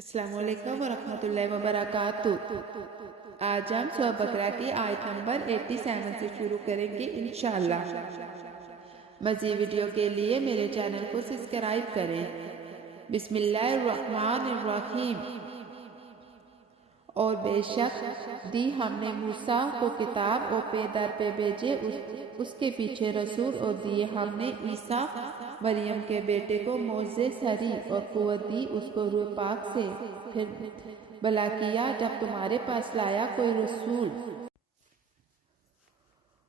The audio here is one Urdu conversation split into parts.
السلام علیکم ورحمۃ اللہ وبرکاتہ۔ آج ہم سورہ بقرہ کی آیت نمبر 87 سے شروع کریں گے انشاءاللہ۔ مزید ویڈیو کے لیے میرے چینل کو سبسکرائب کریں۔ بسم اللہ الرحمن الرحیم۔ اور بے شک دی ہم نے موسیٰ کو کتاب اور پے در پہ بھیجے اس کے پیچھے رسول، اور دیے ہم نے عیسیٰ مریم کے بیٹے کو معجزے سری اور قوت دی اس کو روح پاک سے۔ پھر بھلا کیا جب تمہارے پاس لایا کوئی رسول،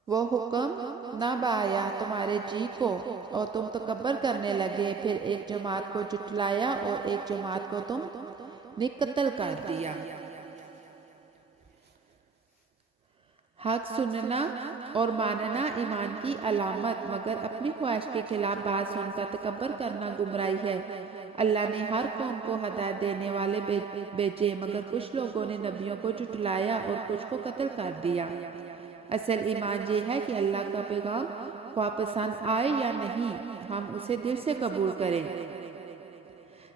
وہ حکم نہ بایا تمہارے جی کو اور تم تکبر کرنے لگے۔ پھر ایک جماعت کو جھٹلایا اور ایک جماعت کو تم نے قتل کر دیا۔ حق سننا اور ماننا ایمان کی علامت، مگر اپنی خواہش کے خلاف بات سن کر تکبر کرنا گمراہی ہے۔ اللہ نے ہر قوم کو ہدایت دینے والے بھیجے، مگر کچھ لوگوں نے نبیوں کو جھٹلایا اور کچھ کو قتل کر دیا۔ اصل ایمان یہ ہے کہ اللہ کا پیغام خواہ پسند آئے یا نہیں، ہم اسے دل سے قبول کریں۔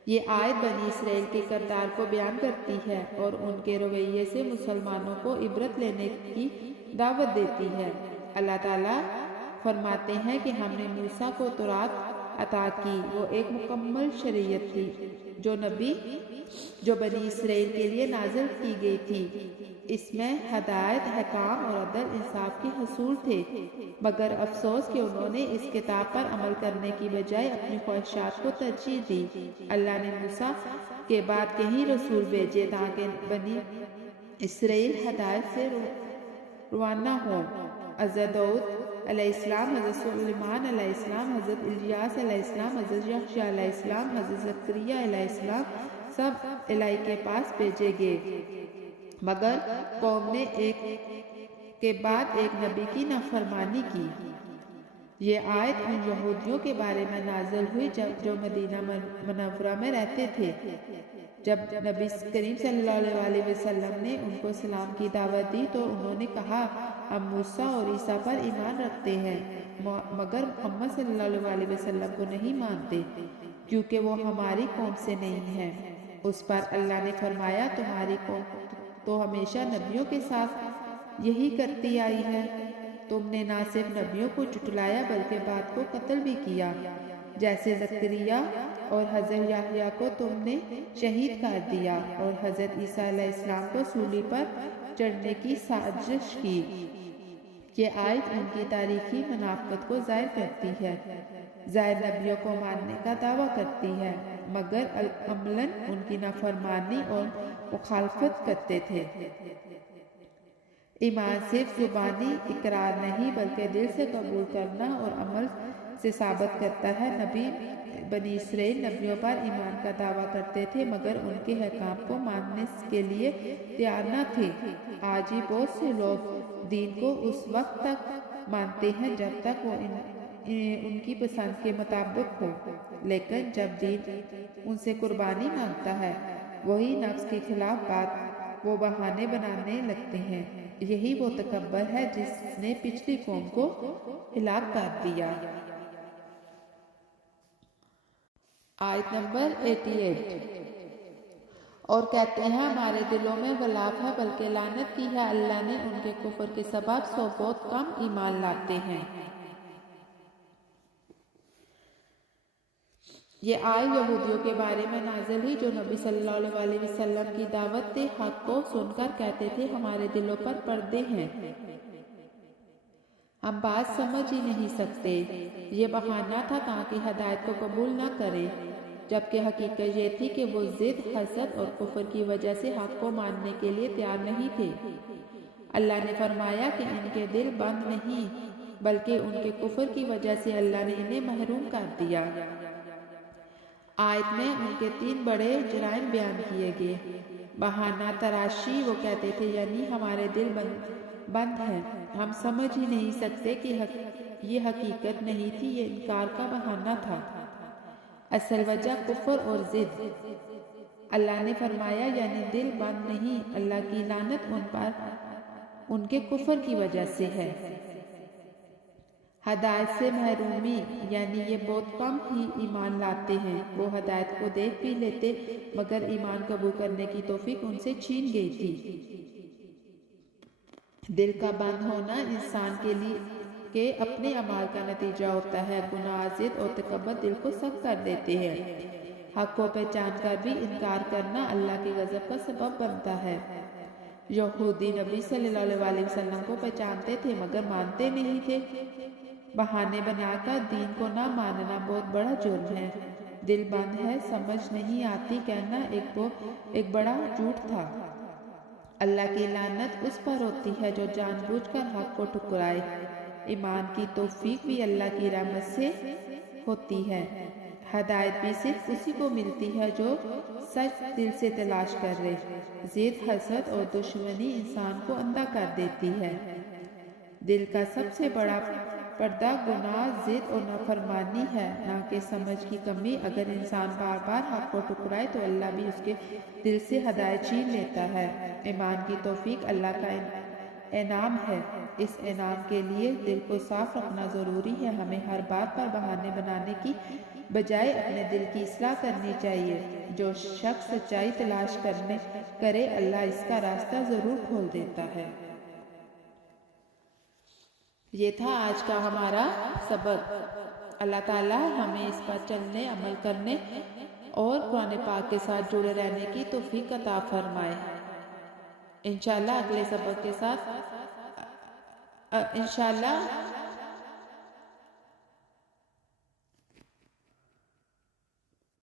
یہ آیت بنی اسرائیل کے کردار کو بیان کرتی ہے اور ان کے رویے سے مسلمانوں کو عبرت لینے کی دعوت دیتی ہے۔ اللہ تعالیٰ فرماتے ہیں کہ ہم نے موسیٰ کو تورات عطا کی، وہ ایک مکمل شریعت تھی جو بنی اسرائیل کے لیے نازل کی گئی تھی۔ اس میں ہدایت، احکام اور عدل انصاف کے حصول تھے، مگر افسوس کہ انہوں نے اس کتاب پر عمل کرنے کی بجائے اپنی خواہشات کو ترجیح دی۔ اللہ نے موسیٰ کے بعد کئی رسول بھیجے تاکہ بنی اسرائیل ہدایت سے روانہ ہوں۔ حضرت داؤد علیہ السلام، حضرت سلیمان علیہ السلام، حضرت الیاس علیہ السلام، حضرت یحییٰ علیہ السلام، حضرت زکریا علیہ السلام سب الہ کے پاس بھیجے گئے، مگر قوم نے ایک کے بعد ایک نبی کی نافرمانی کی۔ یہ آیت ان یہودیوں کے بارے میں نازل ہوئی جو مدینہ منورہ میں رہتے تھے۔ جب نبی کریم صلی اللہ علیہ وسلم نے ان کو اسلام کی دعوت دی تو انہوں نے کہا، ہم موسیٰ اور عیسیٰ پر ایمان رکھتے ہیں، مگر محمد صلی اللہ علیہ وسلم کو نہیں مانتے، کیونکہ وہ ہماری قوم سے نہیں ہے۔ اس پر اللہ نے فرمایا، تمہاری قوم تو ہمیشہ نبیوں کے ساتھ یہی کرتی آئی ہے، تم نے نہ صرف نبیوں کو جھٹلایا بلکہ بعد کو قتل بھی کیا، جیسے زکریا اور حضرت یحییٰ کو تم نے شہید کر دیا اور حضرت عیسیٰ علیہ السلام کو سولی پر چڑھنے کی سازش کی۔ یہ آیت ان کی تاریخی منافقت کو ظاہر کرتی ہے۔ ظاہر نبیوں کو ماننے کا دعویٰ کرتی ہے، مگر عملاً ان کی نافرمانی اور مخالفت کرتے تھے۔ ایمان صرف زبانی اقرار نہیں بلکہ دل سے قبول کرنا اور عمل سے ثابت کرتا ہے۔ بنی اسرائیل نبیوں پر ایمان کا دعویٰ کرتے تھے مگر ان کے احکام کو ماننے کے لیے تیار نہ تھے۔ آج ہی بہت سے لوگ دین کو اس وقت تک مانتے ہیں جب تک وہ ان کی پسند کے مطابق ہو، لیکن جب دین ان سے قربانی مانگتا ہے، وہی نفس کے خلاف بات وہ بہانے بنانے لگتے ہیں۔ یہی وہ تکبر ہے جس نے پچھلی قوم کو ہلاک کر دیا۔ آیت نمبر 88۔ اور کہتے ہیں ہمارے دلوں میں غلاف ہے بلکہ لعنت کی ہے، اللہ نے ان کے کفر کے سبب سو بہت کم ایمان لاتے ہیں۔ یہ آیت یہودیوں کے بارے میں نازل ہوئی جو نبی صلی اللہ علیہ وسلم کی دعوت حق کو سن کر کہتے تھے، ہمارے دلوں پر پردے ہیں، ہم بات سمجھ ہی نہیں سکتے۔ یہ بہانہ تھا تاکہ ہدایت کو قبول نہ کریں، جبکہ حقیقت یہ تھی کہ وہ ضد، حسد اور کفر کی وجہ سے حق کو ماننے کے لیے تیار نہیں تھے۔ اللہ نے فرمایا کہ ان کے دل بند نہیں بلکہ ان کے کفر کی وجہ سے اللہ نے انہیں محروم کر دیا۔ آیت میں ان کے 3 بڑے جرائم بیان کیے گئے۔ بہانہ تراشی، وہ کہتے تھے یعنی ہمارے دل بند ہیں، ہم سمجھ ہی نہیں سکتے کہ یہ حقیقت نہیں تھی، یہ انکار کا بہانہ تھا۔ اصل وجہ کفر اور ضد۔ اللہ نے فرمایا یعنی دل بند نہیں، اللہ کی لعنت ان پر ان کے کفر کی وجہ سے ہے۔ ہدایت سے محرومی یعنی یہ بہت کم ہی ایمان لاتے ہیں۔ وہ ہدایت کو دیکھ بھی لیتے مگر ایمان قبول کرنے کی توفیق ان سے چھین گئی تھی۔ دل کا بند ہونا انسان کے اپنے اعمال کا نتیجہ ہوتا ہے۔ گناہ، ضد اور تکبر دل کو سخت کر دیتے ہیں۔ حق کو پہچان کر بھی انکار کرنا اللہ کے غضب کا سبب بنتا ہے۔ یہودی نبی صلی اللہ علیہ وسلم کو پہچانتے تھے مگر مانتے نہیں تھے۔ بہانے بنا کر دین کو نہ ماننا بہت بڑا جرم ہے۔ دل بند ہے، سمجھ نہیں آتی کہنا ایک بڑا جھوٹ تھا۔ اللہ کی لعنت اس پر ہوتی ہے جو جان بوجھ کر حق کو ٹھکرائے۔ ایمان کی توفیق بھی اللہ کی رحمت سے ہوتی ہے۔ ہدایت بھی صرف اسی کو ملتی ہے جو سچ دل سے تلاش کرے۔ ضد، حسد اور دشمنی انسان کو اندھا کر دیتی ہے۔ دل کا سب سے بڑا پردہ گناہ، ضد اور نافرمانی ہے، نہ کہ سمجھ کی کمی۔ اگر انسان بار بار حق کو ٹھکرائے تو اللہ بھی اس کے دل سے ہدایت چھین لیتا ہے۔ ایمان کی توفیق اللہ کا انعام ہے۔ اس انعام کے لیے دل کو صاف رکھنا ضروری ہے۔ ہمیں ہر بات پر بہانے بنانے کی بجائے اپنے دل کی اصلاح کرنی چاہیے۔ جو شخص سچائی تلاش کرے اللہ اس کا راستہ ضرور کھول دیتا ہے۔ یہ تھا آج کا ہمارا سبق۔ اللہ تعالیٰ ہمیں اس پر چلنے، عمل کرنے اور قرآن پاک کے ساتھ جڑے رہنے کی توفیق عطا فرمائے۔ انشاءاللہ اگلے سبق کے ساتھ